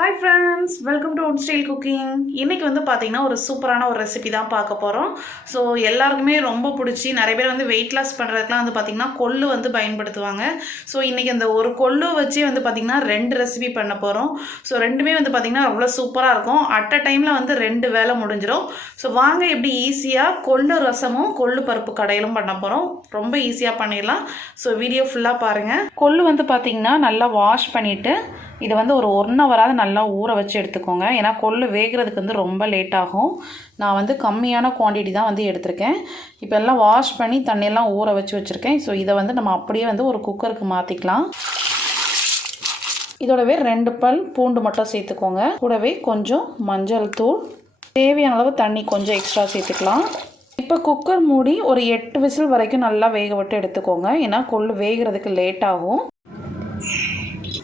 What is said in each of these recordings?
Hi friends, welcome to Own Style Cooking. இன்னைக்கு வந்து பாத்தீங்கன்னா ஒரு சூப்பரான ஒரு ரெசிபி தான் பார்க்க போறோம். ஸோ எல்லாருக்குமே ரொம்ப பிடிச்சி நிறைய பேர் வந்து வெயிட் லாஸ் பண்ணுறதுக்குலாம் வந்து பார்த்திங்கன்னா கொள்ளு வந்து பயன்படுத்துவாங்க. ஸோ இன்றைக்கி அந்த ஒரு கொள்ளு வச்சு வந்து பார்த்திங்கன்னா 2 ரெசிபி பண்ண போகிறோம். ஸோ ரெண்டுமே வந்து பார்த்திங்கன்னா அவ்வளோ சூப்பராக இருக்கும். அட் அ டைமில் வந்து 2 வேலை முடிஞ்சிடும். ஸோ வாங்க எப்படி ஈஸியாக கொள்ளு ரசமும் கொள்ளு பருப்பு கடையிலும் பண்ண போகிறோம். ரொம்ப ஈஸியாக பண்ணிடலாம். ஸோ வீடியோ ஃபுல்லாக பாருங்கள். கொள்ளு வந்து பார்த்திங்கன்னா நல்லா வாஷ் பண்ணிவிட்டு இதை வந்து ஒரு 1 ஹவராவது நல்லா ஊற வச்சு எடுத்துக்கோங்க. ஏன்னா கொள்ளு வேகிறதுக்கு வந்து ரொம்ப லேட் ஆகும். நான் வந்து கம்மியான குவான்டிட்டி தான் வந்து எடுத்திருக்கேன். இப்போ எல்லாம் வாஷ் பண்ணி தண்ணியெல்லாம் ஊற வச்சுருக்கேன். ஸோ இதை வந்து நம்ம அப்படியே வந்து ஒரு குக்கருக்கு மாற்றிக்கலாம். இதோடவே 2 பல் பூண்டு மட்டும் சேர்த்துக்கோங்க. கூடவே கொஞ்சம் மஞ்சள் தூள், தேவையான அளவு தண்ணி கொஞ்சம் எக்ஸ்ட்ரா சேர்த்துக்கலாம். இப்போ குக்கர் மூடி ஒரு 8 விசில் வரைக்கும் நல்லா வேக விட்டு எடுத்துக்கோங்க. ஏன்னா கொள்ளு வேகிறதுக்கு லேட் ஆகும்.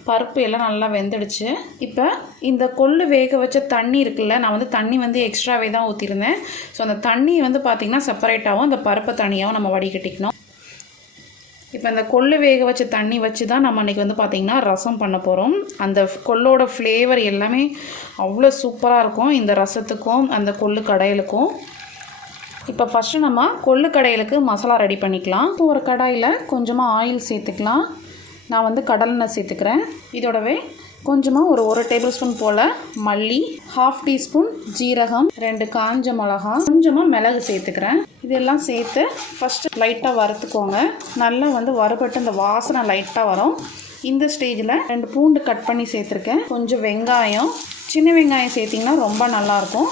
பருப்பு எல்லாம் நல்லா வெந்துடுச்சு. இப்போ இந்த கொள்ளு வேக வச்ச தண்ணி இருக்குல்ல, நான் வந்து தண்ணி வந்து எக்ஸ்ட்ராவே தான் ஊற்றிருந்தேன். ஸோ அந்த தண்ணி வந்து பார்த்திங்கன்னா செப்பரேட்டாகவும் அந்த பருப்பை தனியாகவும் நம்ம வடிகட்டிக்கணும். இப்போ இந்த கொள்ளு வேக வச்ச தண்ணி வச்சு தான் நம்ம அன்றைக்கி வந்து பார்த்திங்கன்னா ரசம் பண்ண போகிறோம். அந்த கொள்ளோட ஃப்ளேவர் எல்லாமே அவ்வளோ சூப்பராக இருக்கும் இந்த ரசத்துக்கும் அந்த கொள்ளு கடையலுக்கும். இப்போ ஃபஸ்ட்டு நம்ம கொள்ளு கடையலுக்கு மசாலா ரெடி பண்ணிக்கலாம். ஒரு கடாயில் கொஞ்சமாக ஆயில் சேர்த்துக்கலாம். நான் வந்து கடலெண்ணெய் சேர்த்துக்கிறேன். இதோடவே கொஞ்சமாக ஒரு டேபிள் ஸ்பூன் போல் மல்லி, 1/2 டீஸ்பூன் ஜீரகம், 2 காஞ்ச மிளகா, கொஞ்சமாக மிளகு சேர்த்துக்கிறேன். இதெல்லாம் சேர்த்து ஃபஸ்ட்டு லைட்டாக வறுத்துக்கோங்க. நல்லா வந்து வறுபட்டு இந்த வாசனை லைட்டாக வரும். இந்த ஸ்டேஜில் 2 பூண்டு கட் பண்ணி சேர்த்துருக்கேன். கொஞ்சம் வெங்காயம், சின்ன வெங்காயம் சேர்த்திங்கன்னா ரொம்ப நல்லாயிருக்கும்.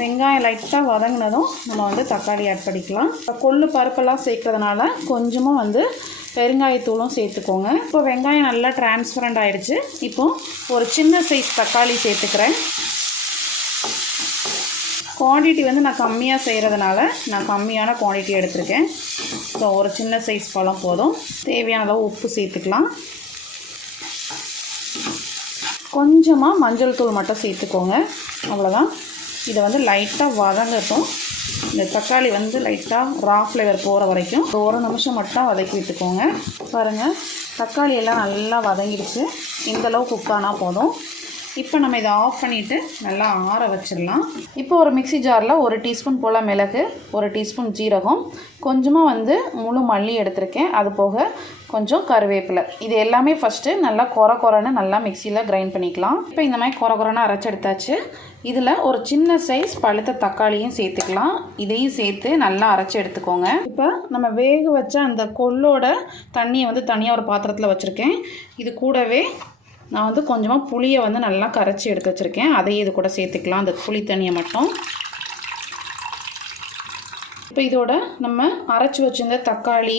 வெங்காயம் லைட்டாக வதங்கினதும் நம்ம வந்து தக்காளி ஆட் பண்ணிக்கலாம். கொள்ளு பருப்பெல்லாம் சேர்க்குறதுனால கொஞ்சமாக வந்து பெருங்காயத்தூளும் சேர்த்துக்கோங்க. இப்போ வெங்காயம் நல்லா டிரான்ஸ்பரண்ட் ஆகிடுச்சு. இப்போ ஒரு சின்ன சைஸ் தக்காளி சேர்த்துக்கிறேன். குவான்டிட்டி வந்து நான் கம்மியாக செய்கிறதுனால நான் கம்மியான குவான்டிட்டி எடுத்திருக்கேன். ஸோ ஒரு சின்ன சைஸ் பழம் போதும். தேவையான அளவு உப்பு சேர்த்துக்கலாம். கொஞ்சமாக மஞ்சள் தூள் மட்டும் சேர்த்துக்கோங்க. அவ்வளோதான். இதை வந்து லைட்டாக வதங்கட்டும். இந்த தக்காளி வந்து லைட்டாக ரா ஃப்ளேவர் போகிற வரைக்கும் 1 நிமிஷம் மட்டும் வதக்கி விட்டுக்கோங்க. பாருங்கள், தக்காளி எல்லாம் நல்லா வதங்கிடுச்சு. இந்தளவு குக் ஆனால் போதும். இப்போ நம்ம இதை ஆஃப் பண்ணிவிட்டு நல்லா ஆற வச்சிடலாம். இப்போ ஒரு மிக்ஸி ஜாரில் 1 டீஸ்பூன் போல் மிளகு, 1 டீஸ்பூன் ஜீரகம், கொஞ்சமாக வந்து முழு மல்லி எடுத்திருக்கேன். அது போக கொஞ்சம் கருவேப்பிலை. இது எல்லாமே ஃபஸ்ட்டு நல்லா கொரன்னு நல்லா மிக்சியில் கிரைண்ட் பண்ணிக்கலாம். இப்போ இந்த மாதிரி கொரன்னு அரைச்சி எடுத்தாச்சு. இதில் ஒரு சின்ன சைஸ் பழுத்த தக்காளியும் சேர்த்துக்கலாம். இதையும் சேர்த்து நல்லா அரைச்சி எடுத்துக்கோங்க. இப்போ நம்ம வேக வச்ச அந்த கொள்ளோட தண்ணியை வந்து தனியாக ஒரு பாத்திரத்தில் வச்சுருக்கேன். இது கூடவே நான் வந்து கொஞ்சமாக புளியை வந்து நல்லா கரைச்சி எடுத்து வச்சுருக்கேன். அதையும் இது கூட சேர்த்துக்கலாம், அந்த புளி தண்ணியை மட்டும். இப்போ இதோட நம்ம அரைச்சி வச்சுருந்த தக்காளி,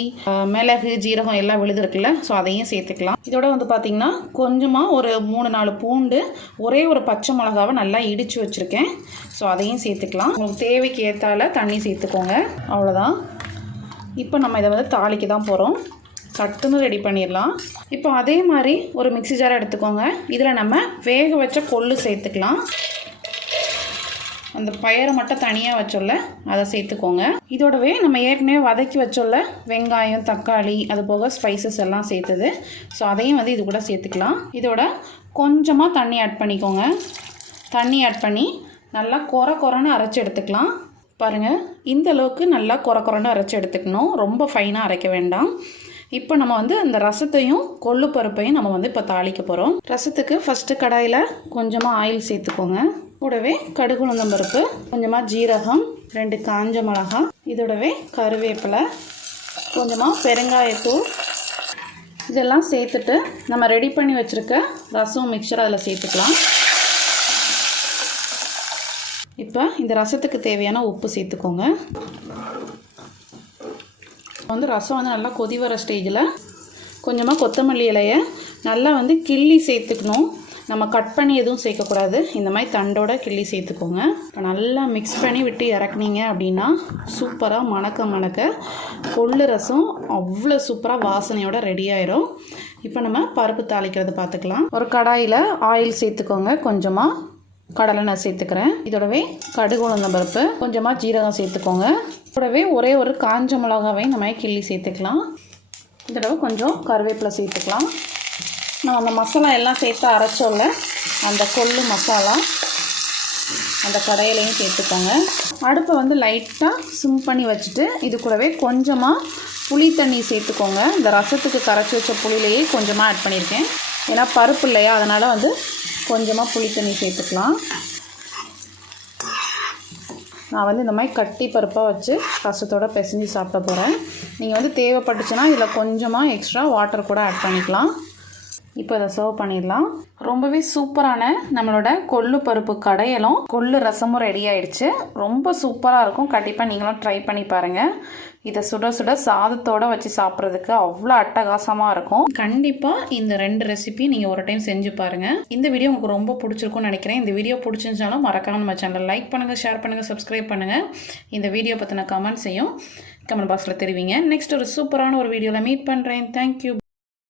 மிளகு, ஜீரகம் எல்லாம் விழுதுருக்குல்ல, ஸோ அதையும் சேர்த்துக்கலாம். இதோட வந்து பார்த்திங்கன்னா கொஞ்சமாக ஒரு 3-4 பூண்டு, ஒரு பச்சை மிளகாவை நல்லா இடித்து வச்சுருக்கேன். ஸோ அதையும் சேர்த்துக்கலாம். உங்களுக்கு தேவைக்கு ஏற்றால தண்ணி சேர்த்துக்கோங்க. அவ்வளோதான். இப்போ நம்ம இதை வந்து தாளிக்க தான் போகிறோம். சட்டுன்னு ரெடி பண்ணிடலாம். இப்போ அதே மாதிரி ஒரு மிக்ஸி ஜாரை எடுத்துக்கோங்க. இதில் நம்ம வேக வச்ச கொள்ளு சேர்த்துக்கலாம். அந்த பயரை மட்டும் தனியாக வச்சோல்ல, அதை சேர்த்துக்கோங்க. இதோடவே நம்ம ஏற்கனவே வதக்கி வச்சோல்ல வெங்காயம், தக்காளி, அது போக ஸ்பைசஸ் எல்லாம் சேர்த்துது. ஸோ அதையும் வந்து இது கூட சேர்த்துக்கலாம். இதோட கொஞ்சமாக தண்ணி ஆட் பண்ணிக்கோங்க. தண்ணி ஆட் பண்ணி நல்லா கொரன்னு அரைச்சி எடுத்துக்கலாம். பாருங்கள், இந்த அளவுக்கு நல்லா கொரன்னு அரைச்சி எடுத்துக்கணும். ரொம்ப ஃபைனாக அரைக்க வேண்டாம். இப்போ நம்ம வந்து இந்த ரசத்தையும் கொள்ளு பருப்பையும் நம்ம வந்து இப்போ தாளிக்க போகிறோம். ரசத்துக்கு ஃபஸ்ட்டு கடாயில் கொஞ்சமாக ஆயில் சேர்த்துக்கோங்க. கூடவே கடுகு உளுந்தம் பருப்பு, கொஞ்சமாக ஜீரகம், 2 காஞ்ச மிளகா, இதோடவே கருவேப்பிலை, கொஞ்சமாக பெருங்காயத்தூள், இதெல்லாம் சேர்த்துட்டு நம்ம ரெடி பண்ணி வச்சுருக்க ரசம் மிக்சர் அதில் சேர்த்துக்கலாம். இப்போ இந்த ரசத்துக்கு தேவையான உப்பு சேர்த்துக்கோங்க. வந்து ரசம் வந்து நல்லா கொதி வர ஸ்டேஜில் கொஞ்சமாக கொத்தமல்லி இலையை நல்லா வந்து கிள்ளி சேர்த்துக்கணும். நம்ம கட் பண்ணி எதுவும் சேர்க்கக்கூடாது. இந்த மாதிரி தண்டோட கிள்ளி சேர்த்துக்கோங்க. இப்போ நல்லா மிக்ஸ் பண்ணி விட்டு இறக்குனீங்க அப்படின்னா சூப்பராக மணக்க கொள்ளு ரசம் அவ்வளோ சூப்பராக வாசனையோட ரெடி ஆயிரும். இப்போ நம்ம பருப்பு தாளிக்கிறது பார்த்துக்கலாம். ஒரு கடாயில் ஆயில் சேர்த்துக்கோங்க. கொஞ்சமாக கடலெண்ணெய் சேர்த்துக்கிறேன். இதோடவே கடுகு உளுந்தம் பருப்பு, கொஞ்சமாக ஜீரகம் சேர்த்துக்கோங்க. கூடவே ஒரு காஞ்ச மிளகாவையும் நம்ம கிள்ளி சேர்த்துக்கலாம். இதோட கொஞ்சம் கருவேப்பிலை சேர்த்துக்கலாம். நம்ம அந்த மசாலா எல்லாம் சேர்த்து அரைச்சோல்ல, அந்த கொள்ளு மசாலா அந்த கடையிலையும் சேர்த்துக்கோங்க. அடுப்பை வந்து லைட்டாக சிம் பண்ணி வச்சுட்டு இது கூடவே கொஞ்சமாக புளி தண்ணி சேர்த்துக்கோங்க. இந்த ரசத்துக்கு கரைச்சி வச்ச புளியிலேயே கொஞ்சமாக ஆட் பண்ணியிருக்கேன். ஏன்னா பருப்பு இல்லையா, அதனால் வந்து கொஞ்சமாக புளி தண்ணி சேர்த்துக்கலாம். நான் வந்து இந்த மாதிரி கட்டி பருப்பாக வச்சு ரசத்தோடு பிசைஞ்சு சாப்பிட போகிறேன். நீங்கள் வந்து தேவைப்பட்டுச்சுன்னா இதில் கொஞ்சமாக எக்ஸ்ட்ரா வாட்டர் கூட ஆட் பண்ணிக்கலாம். இப்போ இதை சர்வ் பண்ணிடலாம். ரொம்பவே சூப்பரான நம்மளோட கொள்ளு பருப்பு கடையலும் கொள்ளு ரசமும் ரெடி ஆயிடுச்சு. ரொம்ப சூப்பராக இருக்கும். கண்டிப்பாக நீங்களும் ட்ரை பண்ணி பாருங்கள். இதை சுட சுட சாதத்தோடு வச்சு சாப்பிட்றதுக்கு அவ்வளோ அட்டகாசமாக இருக்கும். கண்டிப்பாக இந்த 2 ரெசிபி நீங்கள் ஒரு டைம் செஞ்சு பாருங்கள். இந்த வீடியோ உங்களுக்கு ரொம்ப பிடிச்சிருக்கும்னு நினைக்கிறேன். இந்த வீடியோ பிடிச்சிருந்தாலும் மறக்காம நம்ம சேனலை லைக் பண்ணுங்கள், ஷேர் பண்ணுங்கள், சப்ஸ்கிரைப் பண்ணுங்கள். இந்த வீடியோ பற்றின கமெண்ட்ஸையும் கமெண்ட் பாக்ஸில் தெரிவிங்க. நெக்ஸ்ட் ஒரு சூப்பரான ஒரு வீடியோவில் மீட் பண்ணுறேன். தேங்க்யூ.